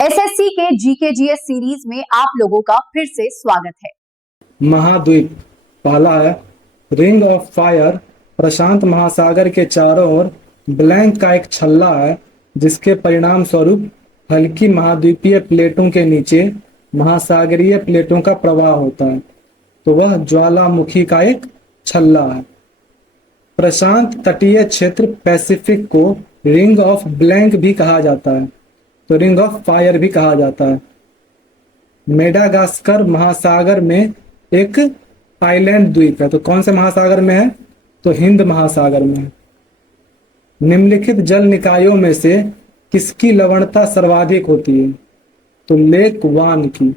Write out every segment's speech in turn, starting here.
SSC के GK GS series में आप लोगों का फिर से स्वागत है। महाद्वीप पहला है रिंग ऑफ फायर। प्रशांत महासागर के चारों ओर ब्लैंक का एक छल्ला है जिसके परिणाम स्वरूप हल्की महाद्वीपीय प्लेटों के नीचे महासागरीय प्लेटों का प्रवाह होता है, तो वह ज्वालामुखी का एक छल्ला है। प्रशांत तटीय क्षेत्र पैसिफिक को रिंग ऑफ ब्लैंक भी कहा जाता है, तो रिंग ऑफ फायर भी कहा जाता है। मेडागास्कर महासागर में एक आइलैंड द्वीप है, तो कौन से महासागर में है? तो हिंद महासागर में है। निम्नलिखित जल निकायों में से किसकी लवणता सर्वाधिक होती है? तो लेक वान की।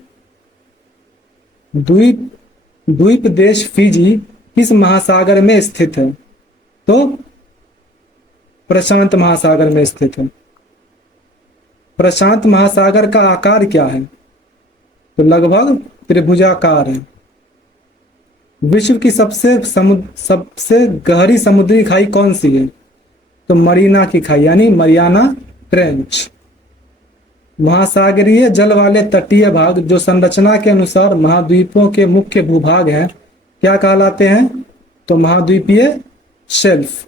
द्वीप द्वीप देश फिजी किस महासागर में स्थित है? तो प्रशांत महासागर में स्थित है। प्रशांत महासागर का आकार क्या है? तो लगभग त्रिभुजाकार है। विश्व की सबसे गहरी समुद्री खाई कौन सी है? तो मरीना की खाई यानी मरियाना ट्रेंच। महासागरीय जल वाले तटीय भाग जो संरचना के अनुसार महाद्वीपों के मुख्य भूभाग हैं, क्या कहलाते हैं? तो महाद्वीपीय शेल्फ।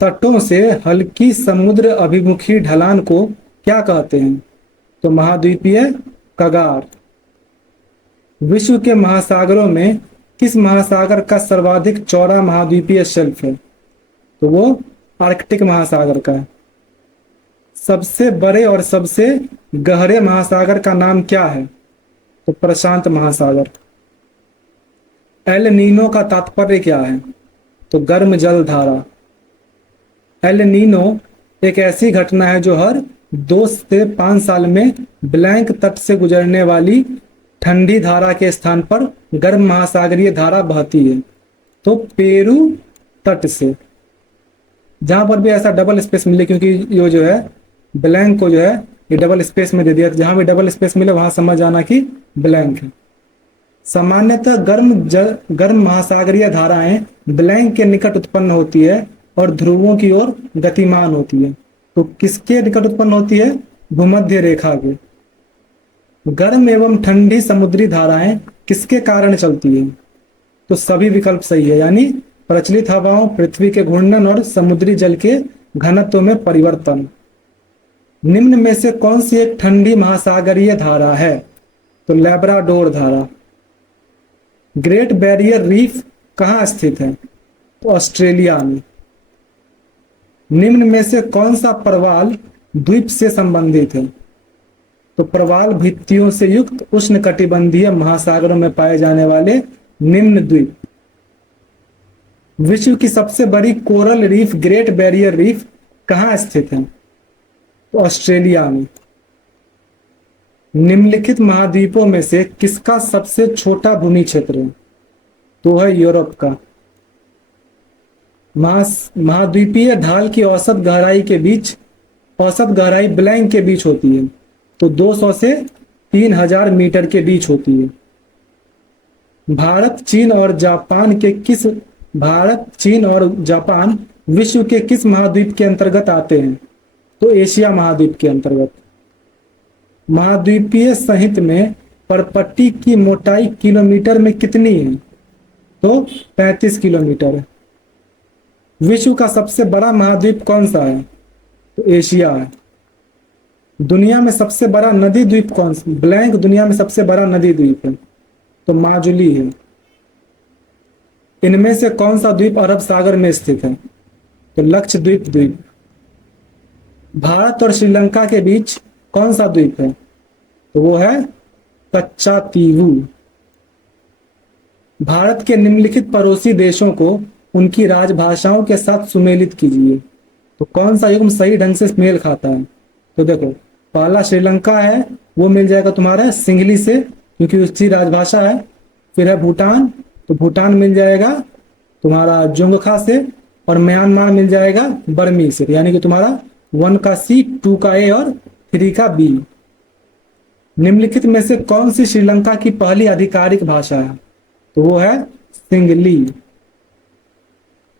तटों से हल्की समुद्र अभिमुखी ढलान को क्या कहते हैं? तो महाद्वीपीय कगार। विश्व के महासागरों में किस महासागर का सर्वाधिक चौड़ा महाद्वीपीय शेल्फ है? तो वो आर्कटिक महासागर का है। सबसे बड़े और सबसे गहरे महासागर का नाम क्या है? तो प्रशांत महासागर। एल नीनो का तात्पर्य क्या है? तो गर्म जल धारा। एल नीनो एक ऐसी घटना है जो हर 2 से 5 साल में ब्लैंक तट से गुजरने वाली ठंडी धारा के स्थान पर गर्म महासागरीय धारा बहती है। तो पेरू तट से, जहां पर भी ऐसा डबल स्पेस मिले, क्योंकि ये जो है ब्लैंक को जो है ये डबल स्पेस में दे दिया, जहां भी डबल स्पेस मिले वहां समझ जाना कि ब्लैंक है। सामान्यतः गर्म महासागरीय धाराएं ब्लैंक के निकट उत्पन्न होती है और ध्रुवों की ओर गतिमान होती है। तो किसके निकट उत्पन्न होती है? भूमध्य रेखा के। गर्म एवं ठंडी समुद्री धाराएं किसके कारण चलती है? तो सभी विकल्प सही है, यानी प्रचलित हवाओं, पृथ्वी के घूर्णन और समुद्री जल के घनत्व में परिवर्तन। निम्न में से कौन सी एक ठंडी महासागरीय धारा है? तो लैब्राडोर धारा। ग्रेट बैरियर रीफ कहाँ स्थित है? तो ऑस्ट्रेलिया में। निम्न में से कौन सा प्रवाल द्वीप से संबंधित है? तो प्रवाल भित्तियों से युक्त उष्णकटिबंधीय महासागरों में पाए जाने वाले निम्न द्वीप। विश्व की सबसे बड़ी coral reef great barrier reef कहाँ स्थित है? तो ऑस्ट्रेलिया में। निम्नलिखित महाद्वीपों में से किसका सबसे छोटा भूमि क्षेत्र है? तो है यूरोप का। महाद्वीपीय ढाल की औसत गहराई ब्लैंक के बीच होती है, तो 200 से 3000 मीटर के बीच होती है। भारत, चीन और जापान विश्व के किस महाद्वीप के अंतर्गत आते हैं? तो एशिया महाद्वीप के अंतर्गत। महाद्वीपीय सहित में परपट्टी की मोटाई किलोमीटर में कितनी है? तो 35 किलोमीटर है। विश्व का सबसे बड़ा महाद्वीप कौन सा है? तो एशिया है। दुनिया में सबसे बड़ा नदी द्वीप कौन सा? ब्लैंक दुनिया में सबसे बड़ा नदी द्वीप है, तो माजुली है। इनमें से कौन सा द्वीप अरब सागर में स्थित है? तो लक्षद्वीप द्वीप। भारत और श्रीलंका के बीच कौन सा द्वीप है? तो वो है कच्चातीवू। भारत के निम्नलिखित पड़ोसी देशों को उनकी राजभाषाओं के साथ सुमेलित कीजिए। तो कौन सा युग्म सही ढंग से मेल खाता है? तो देखो, पहला श्रीलंका है, वो मिल जाएगा तुम्हारा सिंगली से, क्योंकि उसकी राजभाषा है। फिर है भूटान, तो भूटान मिल जाएगा तुम्हारा जोंगखा से, और म्यांमार मिल जाएगा बर्मी से, यानी कि तुम्हारा 1 का C, 2 का A और 3 का B। निम्नलिखित में से कौन सी श्रीलंका की पहली आधिकारिक भाषा है? तो वो है सिंगली।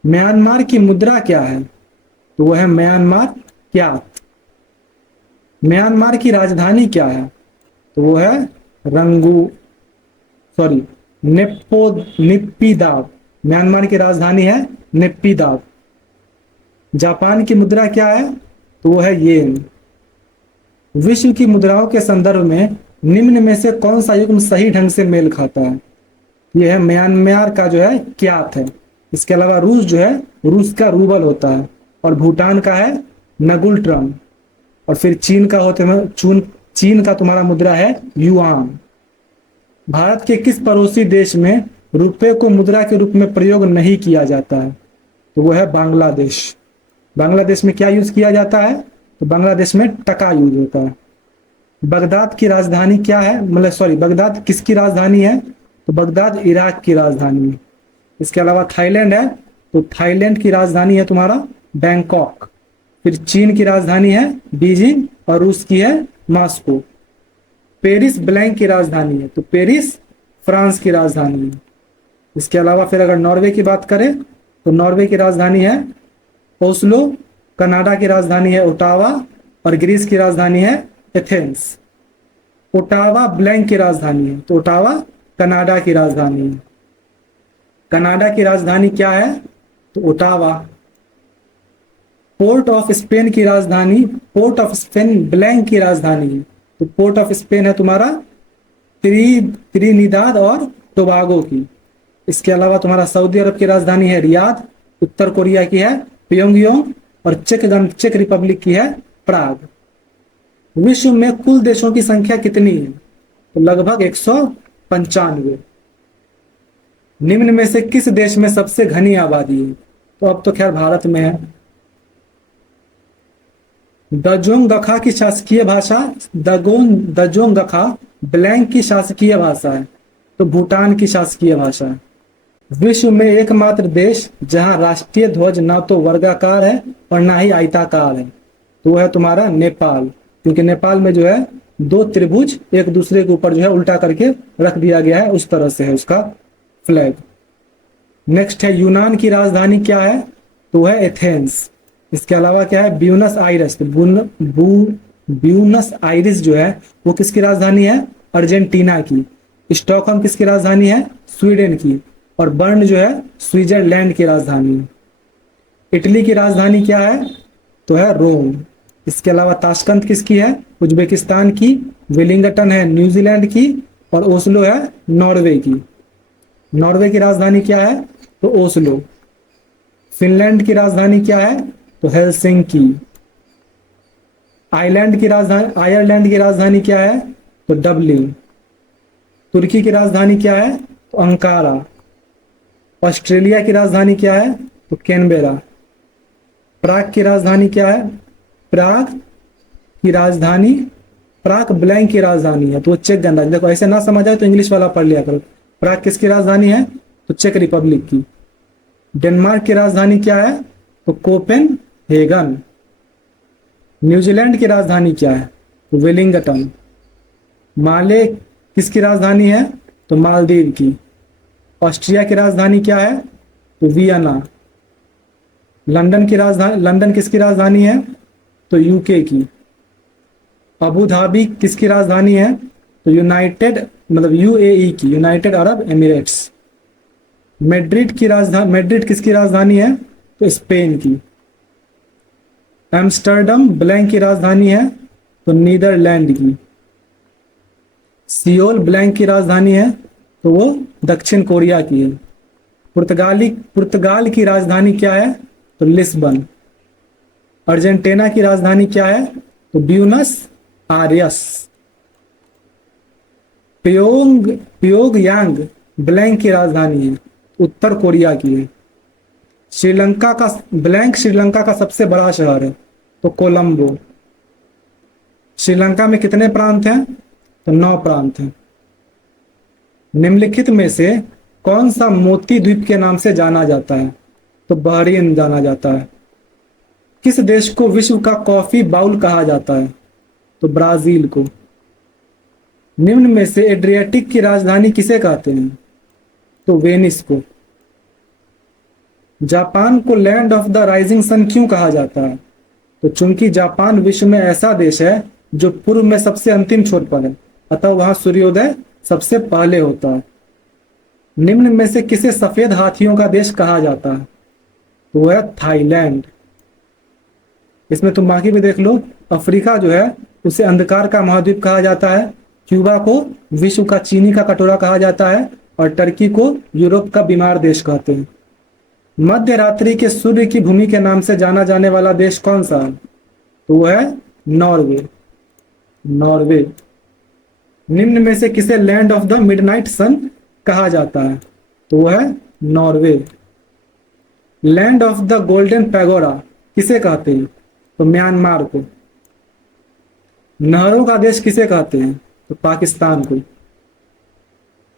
म्यांमार की मुद्रा क्या है? तो वो है म्यांमार क्यात। म्यांमार की राजधानी क्या है? तो वो है निप्पीदाव। म्यांमार की राजधानी है निप्पीदाव। जापान की मुद्रा क्या है? तो वो है येन। विश्व की मुद्राओं के संदर्भ में निम्न में से कौन सा युग्म सही ढंग से मेल खाता है? ये है म्यांमार का जो है क्यात है। इसके अलावा रूस जो है, रूस का रूबल होता है, और भूटान का है नगुल ट्रम, और फिर चीन का होते हैं चीन का तुम्हारा मुद्रा है युआन। भारत के किस पड़ोसी देश में रुपए को मुद्रा के रूप में प्रयोग नहीं किया जाता है? तो वो है बांग्लादेश। बांग्लादेश में क्या यूज किया जाता है? तो बांग्लादेश में टका यूज होता है। बगदाद की राजधानी क्या है? बगदाद किसकी राजधानी है? तो बगदाद इराक की राजधानी है। इसके अलावा थाईलैंड है, तो थाईलैंड की राजधानी है तुम्हारा बैंकॉक। फिर चीन की राजधानी है बीजिंग, और रूस की है मॉस्को। पेरिस ब्लैंक की राजधानी है, तो पेरिस फ्रांस की राजधानी है। इसके अलावा फिर अगर नॉर्वे की बात करें तो नॉर्वे की राजधानी है ओस्लो, कनाडा की राजधानी है ओटावा, और ग्रीस की राजधानी है एथेंस। ओटावा ब्लैंक की राजधानी है, तो ओटावा कनाडा की राजधानी है। कनाडा की राजधानी क्या है? तो ओटावा। पोर्ट ऑफ स्पेन की राजधानी, पोर्ट ऑफ स्पेन ब्लैंक की राजधानी है, तो पोर्ट ऑफ स्पेन है तुम्हारा त्रिनिदाद और टोबागो की। इसके अलावा तुम्हारा सऊदी अरब की राजधानी है रियाद, उत्तर कोरिया की है प्योंगयांग, और चेक रिपब्लिक की है प्राग। विश्व में कुल देशों की संख्या कितनी है? तो लगभग 195। निम्न में से किस देश में सबसे घनी आबादी है? तो अब तो खैर भारत में है। दजोंगखा की शासकीय भाषा, दजोंगखा ब्लैंक की शासकीय भाषा है, तो भूटान की शासकीय भाषा है। विश्व में एकमात्र देश जहां राष्ट्रीय ध्वज ना तो वर्गाकार है और ना ही आयताकार है, तो वह है तुम्हारा नेपाल। क्योंकि नेपाल में जो है दो त्रिभुज एक दूसरे के ऊपर जो है उल्टा करके रख दिया गया है, उस तरह से है उसका फ्लैग। नेक्स्ट है यूनान की राजधानी क्या है? तो है एथेंस। इसके अलावा क्या है? Buenos Aires. तो ब्यूनस आयरिस जो है वो किसकी राजधानी है? अर्जेंटीना की। स्टॉकहोम किसकी राजधानी है? स्वीडन की। और बर्न जो है स्विट्जरलैंड की राजधानी है। इटली की राजधानी क्या है? तो है रोम। इसके अलावा ताशकंद किसकी है? उज्बेकिस्तान की। वेलिंगटन है न्यूजीलैंड की, और ओस्लो है नॉर्वे की। नॉर्वे की राजधानी क्या है? तो ओस्लो। फिनलैंड की राजधानी क्या है? तो हेलसिंकी। आयरलैंड की राजधानी क्या है? तो डबलिन। तुर्की की राजधानी क्या है? तो अंकारा। ऑस्ट्रेलिया की राजधानी क्या है? तो कैनबेरा। प्राग की राजधानी क्या है? प्राग ब्लैंक की राजधानी है, तो चेक गणराज्य। देखो ऐसे ना समझ आए तो इंग्लिश वाला पढ़ लिया करो। प्राग किसकी राजधानी है? तो चेक रिपब्लिक की। डेनमार्क की राजधानी क्या है? तो कोपेनहेगन। न्यूजीलैंड की राजधानी क्या है? तो वेलिंगटन। माले किसकी राजधानी है? तो मालदीव की। ऑस्ट्रिया की राजधानी क्या है? तो वियना। लंदन किसकी राजधानी है? तो यूके की। अबू धाबी किसकी राजधानी है? तो यूएई की, यूनाइटेड अरब एमिरेट्स। मैड्रिड किसकी राजधानी है? तो स्पेन की। एम्स्टर्डम ब्लैंक की राजधानी है? तो नीदरलैंड की। सियोल ब्लैंक की राजधानी है? तो वो दक्षिण कोरिया की है। पुर्तगाल की राजधानी क्या है? तो लिस्बन। अर्जेंटीना की राजधानी क्या है? तो ब्यूनस आयर्स। प्योंगयांग ब्लैंक की राजधानी है? उत्तर कोरिया की है। श्रीलंका का सबसे बड़ा शहर है? तो कोलंबो। श्रीलंका में कितने प्रांत हैं? तो 9 प्रांत हैं। निम्नलिखित में से कौन सा मोती द्वीप के नाम से जाना जाता है? तो बहरीन जाना जाता है। किस देश को विश्व का कॉफी बाउल कहा जाता है? तो ब्राजील को। निम्न में से एड्रियाटिक की राजधानी किसे कहते हैं? तो वेनिस को। जापान को land of the rising sun क्यों कहा जाता है? तो चूंकि जापान विश्व में ऐसा देश है जो पूर्व में सबसे अंतिम छोर पर है, अतः वहां सूर्योदय सबसे पहले होता है। निम्न में से किसे सफेद हाथियों का देश कहा जाता है? तो वह है थाईलैंड। इसमें तुम बाकी भी देख लो। अफ्रीका जो है उसे अंधकार का महाद्वीप कहा जाता है, क्यूबा को विश्व का चीनी का कटोरा कहा जाता है, और टर्की को यूरोप का बीमार देश कहते हैं। मध्य रात्रि के सूर्य की भूमि के नाम से जाना जाने वाला देश कौन सा है? तो वह है नॉर्वे। नॉर्वे। निम्न में से किसे लैंड ऑफ द मिडनाइट सन कहा जाता है? तो वह है Norway. Land of the golden pagoda किसे कहते हैं? तो म्यांमार को। नहरों का देश किसे कहते हैं? तो पाकिस्तान को।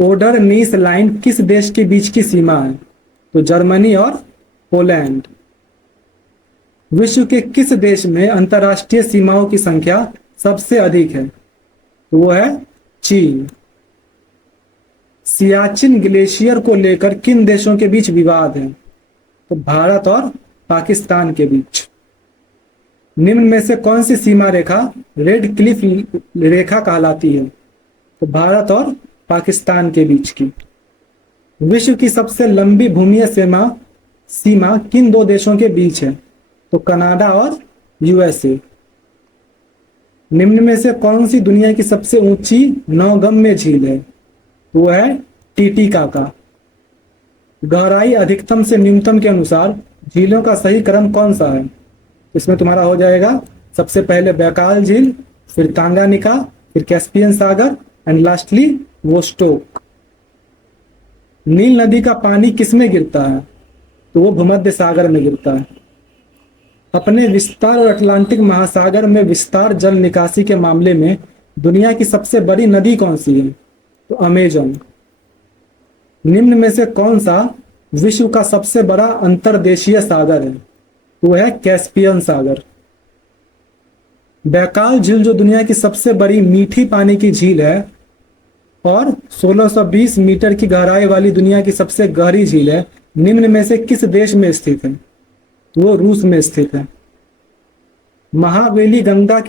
ओडर नीस लाइन किस देश के बीच की सीमा है? तो जर्मनी और पोलैंड। विश्व के किस देश में अंतरराष्ट्रीय सीमाओं की संख्या सबसे अधिक है? तो वो है चीन। सियाचिन ग्लेशियर को लेकर किन देशों के बीच विवाद है? तो भारत और पाकिस्तान के बीच। निम्न में से कौन सी सीमा रेखा रेड क्लिफ रेखा कहलाती है? तो भारत और पाकिस्तान के बीच की। विश्व की सबसे लंबी भूमि सीमा किन दो देशों के बीच है? तो कनाडा और यूएसए। निम्न में से कौन सी दुनिया की सबसे ऊंची नौगम्य झील है? तो वह है टीटीकाका। गहराई अधिकतम से न्यूनतम के अनुसार झीलों का सही क्रम कौन सा है? इसमें तुम्हारा हो जाएगा सबसे पहले बैकाल झील, फिर तांगानिका, फिर कैस्पियन सागर एंड लास्टली वोस्टोक। नील नदी का पानी किसमें गिरता है? तो वो भूमध्य सागर में गिरता है। अपने विस्तार और अटलांटिक महासागर में विस्तार जल निकासी के मामले में दुनिया की सबसे बड़ी नदी कौन सी है? तो अमेजन। निम्न में से कौन सा विश्व का सबसे बड़ा अंतर्देशीय सागर है? तो वह है कैस्पियन सागर। बैकाल झील जो दुनिया की सबसे बड़ी मीठी पानी की झील है और 1620 मीटर की गहराई वाली दुनिया की सबसे गहरी झील है, निम्न में से किस देश में स्थित है? तो वो रूस में स्थित है। महावेली गंगा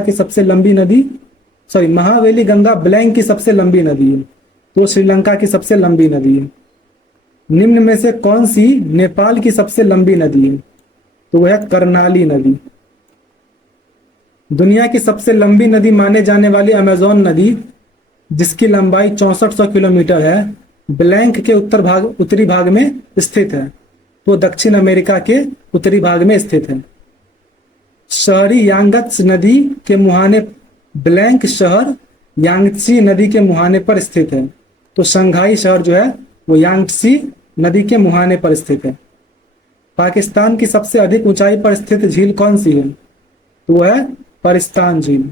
की सबसे लंबी नदी, महावेली गंगा ब्लैंक की सबसे लंबी नदी है, तो श्रीलंका की सबसे लंबी नदी है। निम्न में से कौन सी नेपाल की सबसे लंबी नदी है? तो वह है कर्णाली नदी। दुनिया की सबसे लंबी नदी माने जाने वाली अमेजोन नदी, जिसकी लंबाई 6400 किलोमीटर है, ब्लैंक के उत्तरी भाग में स्थित है, तो दक्षिण अमेरिका के उत्तरी भाग में स्थित है। शहरी यांगत्से नदी के मुहाने ब्लैंक शहर यांगत्से नदी के मुहाने पर स्थित है, तो शंघाई शहर जो है वो यांगत्से नदी के मुहाने पर स्थित है। पाकिस्तान की सबसे अधिक ऊंचाई पर स्थित झील कौन सी है? तो वह है परिस्तान झील।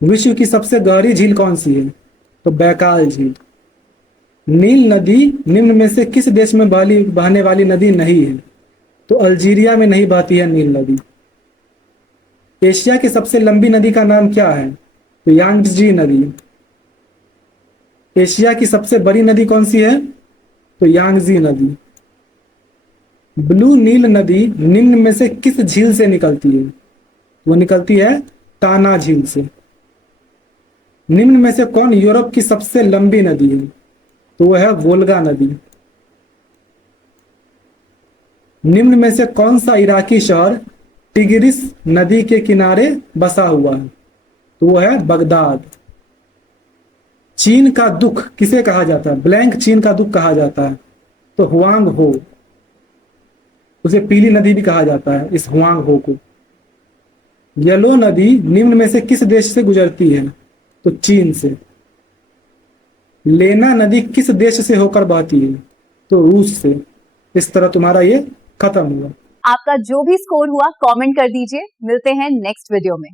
विश्व की सबसे गहरी झील कौन सी है? तो बैकाल झील। नील नदी निम्न में से किस देश में बहने वाली नदी नहीं है? तो अल्जीरिया में नहीं बहती है नील नदी। एशिया की सबसे लंबी नदी का नाम क्या है? तो यांगत्से नदी। एशिया की सबसे बड़ी नदी कौन सी है? तो यांगत्से नदी। ब्लू नील नदी निम्न में से किस झील से निकलती है? वो निकलती है ताना झील से। निम्न में से कौन यूरोप की सबसे लंबी नदी है? तो वह है वोल्गा नदी। निम्न में से कौन सा इराकी शहर टिग्रिस नदी के किनारे बसा हुआ है? तो वह है बगदाद। चीन का दुख किसे कहा जाता है? ब्लैंक चीन का दुख कहा जाता है, तो हुआंग हो। उसे पीली नदी भी कहा जाता है, इस हुआंग हो को। येलो नदी निम्न में से किस देश से गुजरती है? तो चीन से। लेना नदी किस देश से होकर बहती है? तो रूस से। इस तरह तुम्हारा ये खत्म हुआ। आपका जो भी स्कोर हुआ कमेंट कर दीजिए। मिलते हैं नेक्स्ट वीडियो में।